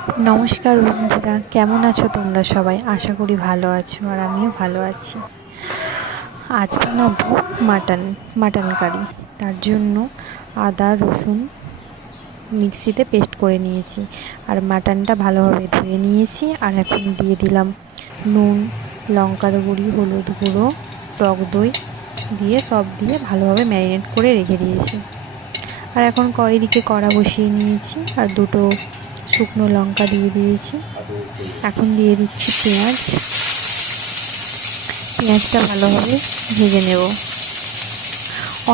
নমস্কার বন্ধুরা, কেমন আছো তোমরা সবাই? আশা করি ভালো আছো আর আমিও ভালো আছি। আজ বানাবো মাটন কারি। তার জন্য আদা রসুন মিক্সিতে পেস্ট করে নিয়েছি আর মাটনটা ভালোভাবে ধুয়ে নিয়েছি। আর এখন দিয়ে দিলাম নুন, লঙ্কার গুঁড়ি, হলুদ গুঁড়ো, টক দই সব দিয়ে ভালোভাবে ম্যারিনেট করে রেখে দিয়েছি। আর এখন দিকে কড়া বসিয়ে নিয়েছি আর দুটো শুকনো লঙ্কা দিয়ে দিয়েছি। এখন দিয়ে দিচ্ছি পেঁয়াজটা ভালোভাবে ভেজে নেব।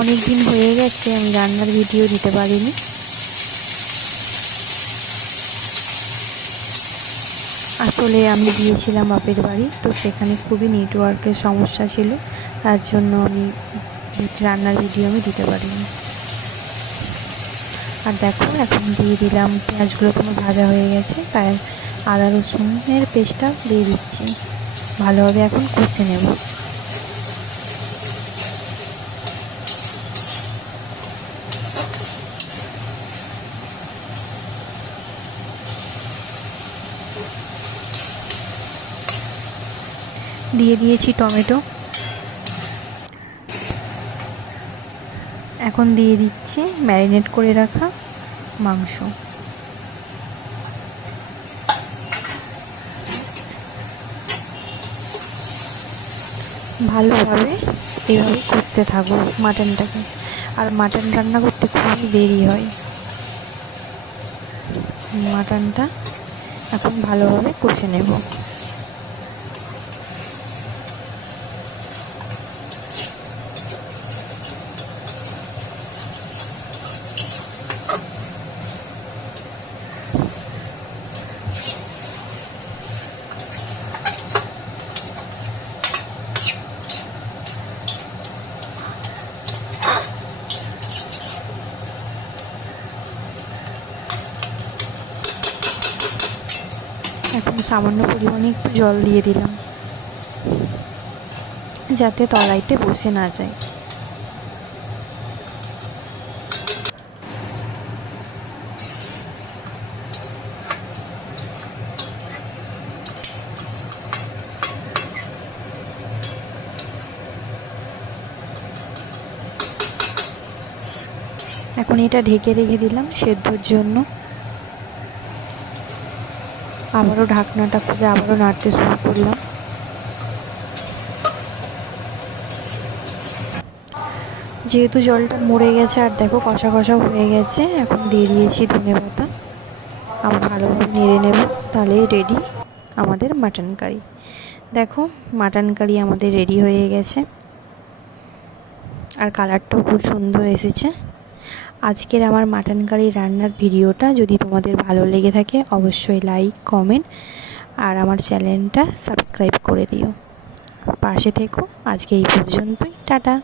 অনেক দিন হয়ে গেছে আমি রান্নার ভিডিও দিতে পারিনি। আসলে আমি গিয়েছিলাম বাপের বাড়ি, তো সেখানে খুবই নেটওয়ার্কের সমস্যা ছিল, তার জন্য আমি রান্নার ভিডিও আমি দিতে পারিনি। আর দেখো এখন দিয়ে দিলাম, পেঁয়াজগুলো কোনো ভাজা হয়ে গেছে, তাই আদা রসুনের পেস্টটা দিয়ে দিচ্ছি। ভালোভাবে এখন কষে নেব। দিয়ে দিয়েছি টমেটো। এখন দিয়ে দিচ্ছি ম্যারিনেট করে রাখা মাংস। ভালোভাবে এইভাবে কষতে থাকবো মাটনটাকে। আর মাটন রান্না করতে খুবই দেরি হয়। মাটনটা এখন ভালোভাবে কষে নেব। এখন সামান্য পরিমাণে একটু জল দিয়ে দিলাম, যাতে তলাইতে বসে না যায়। এখন এটা ঢেকে রেখে দিলাম সেদ্ধর জন্য। আবারও ঢাকনাটা খুলে আবারও নাড়তে শুরু করলাম। যেহেতু জলটা মরে গেছে আর দেখো কষা কষা হয়ে গেছে, এখন দিয়ে দিয়েছি ধনেপাতা। আবার ভালোভাবে নেড়ে নেব, তাহলেই রেডি আমাদের মাটন কারি। দেখো মাটন কারি আমাদের রেডি হয়ে গেছে আর কালারটাও খুব সুন্দর এসেছে। আজকের আমার মাটন কারি রান্নার ভিডিওটা যদি তোমাদের ভালো লেগে থাকে অবশ্যই লাইক, কমেন্ট আর আমার চ্যানেলটা সাবস্ক্রাইব করে দিও। পাশে থেকো। আজকে এই পর্যন্তই, টাটা।